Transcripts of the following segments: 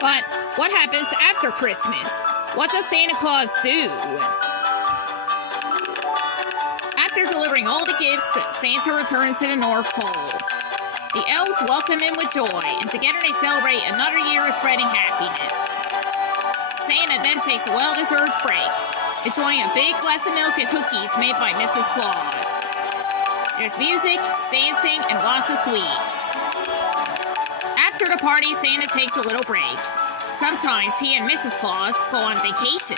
But what happens after Christmas? What does Santa Claus do? After delivering all the gifts, Santa returns to the North Pole. The elves welcome him with joy, and together they celebrate another year of spreading happiness. Santa then takes a well-deserved break, enjoying a big glass of milk and cookies made by Mrs. Claus. There's music, dancing, and lots of sweets. After the party, Santa takes a little break. Sometimes he and Mrs. Claus go on vacation.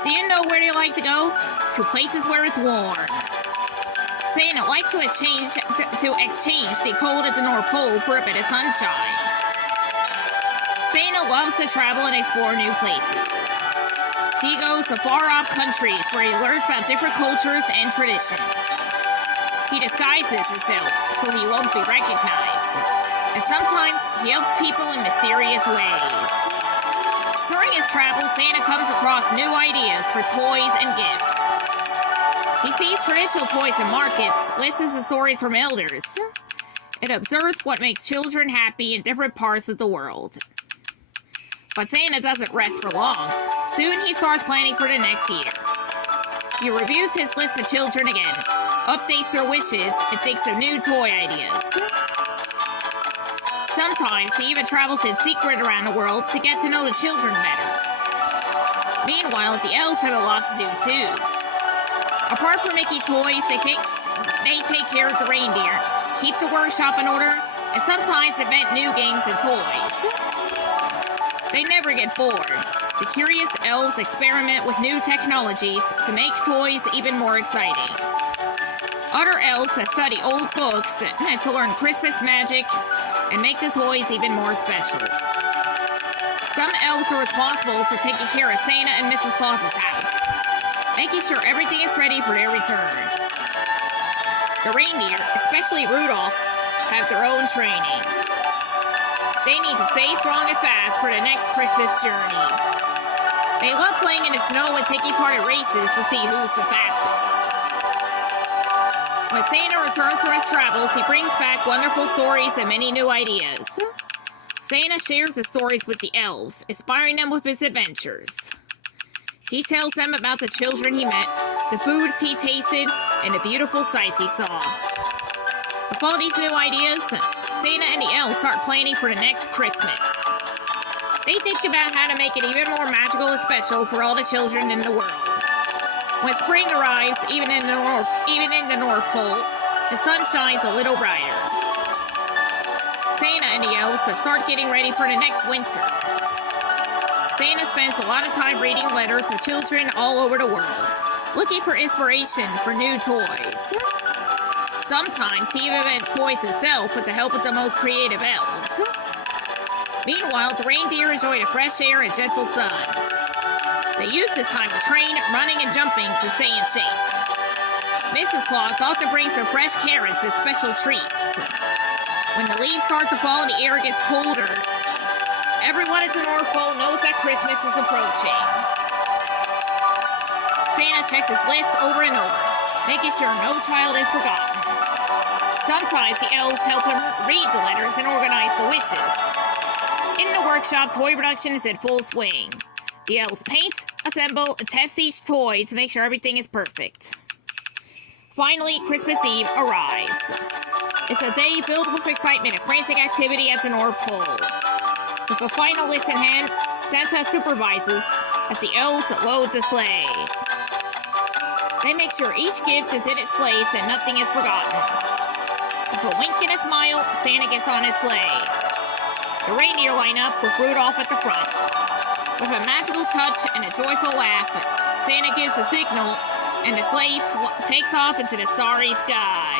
Do you know where they like to go? To places where it's warm. Santa likes to exchange the cold at the North Pole for a bit of sunshine. Santa loves to travel and explore new places. He goes to far-off countries where he learns about different cultures and traditions. He disguises himself so he won't be recognized. And sometimes he helps people in mysterious ways. During his travels, Santa comes across new ideas for toys and gifts. He sees traditional toys in markets, listens to stories from elders, and observes what makes children happy in different parts of the world. But Santa doesn't rest for long. Soon he starts planning for the next year. He reviews his list of children again, updates their wishes, and thinks of new toy ideas. Sometimes he even travels in secret around the world to get to know the children better. Meanwhile, the elves have a lot to do too. Apart from Mickey toys, they take care of the reindeer, keep the workshop in order, and sometimes invent new games and toys. They never get bored. The curious elves experiment with new technologies to make toys even more exciting. Other elves have studied old books to learn Christmas magic and make the toys even more special. Some elves are responsible for taking care of Santa and Mrs. Claus's house, making sure everything is ready for their return. The reindeer, especially Rudolph, have their own training. They need to stay strong and fast for the next Christmas journey. They love playing in the snow and taking part in races to see who's the fastest. When Santa returns from his travels, he brings back wonderful stories and many new ideas. Santa shares the stories with the elves, inspiring them with his adventures. He tells them about the children he met, the foods he tasted, and the beautiful sights he saw. With all these new ideas, Santa and the elves start planning for the next Christmas. They think about how to make it even more magical and special for all the children in the world. When spring arrives, even in the North Pole, the sun shines a little brighter. Santa and the elves start getting ready for the next winter. Santa spends a lot of time reading letters to children all over the world, looking for inspiration for new toys. Sometimes he even invents toys himself with the help of the most creative elves. Meanwhile, the reindeer enjoy the fresh air and gentle sun. They use this time to train, running and jumping to stay in shape. Mrs. Claus often brings her fresh carrots as special treats. When the leaves start to fall and the air gets colder, everyone at the North Pole knows that Christmas is approaching. Santa checks his list over and over, making sure no child is forgotten. Sometimes the elves help him read the letters and organize the wishes. In the workshop, toy production is in full swing. The elves paint, assemble, and test each toy to make sure everything is perfect. Finally, Christmas Eve arrives. It's a day filled with excitement and frantic activity at the North Pole. With the final list in hand, Santa supervises as the elves load the sleigh. They make sure each gift is in its place and nothing is forgotten. With a wink and a smile, Santa gets on his sleigh. The reindeer line up with Rudolph at the front. With a magical touch and a joyful laugh, Santa gives a signal, and the sleigh takes off into the starry sky.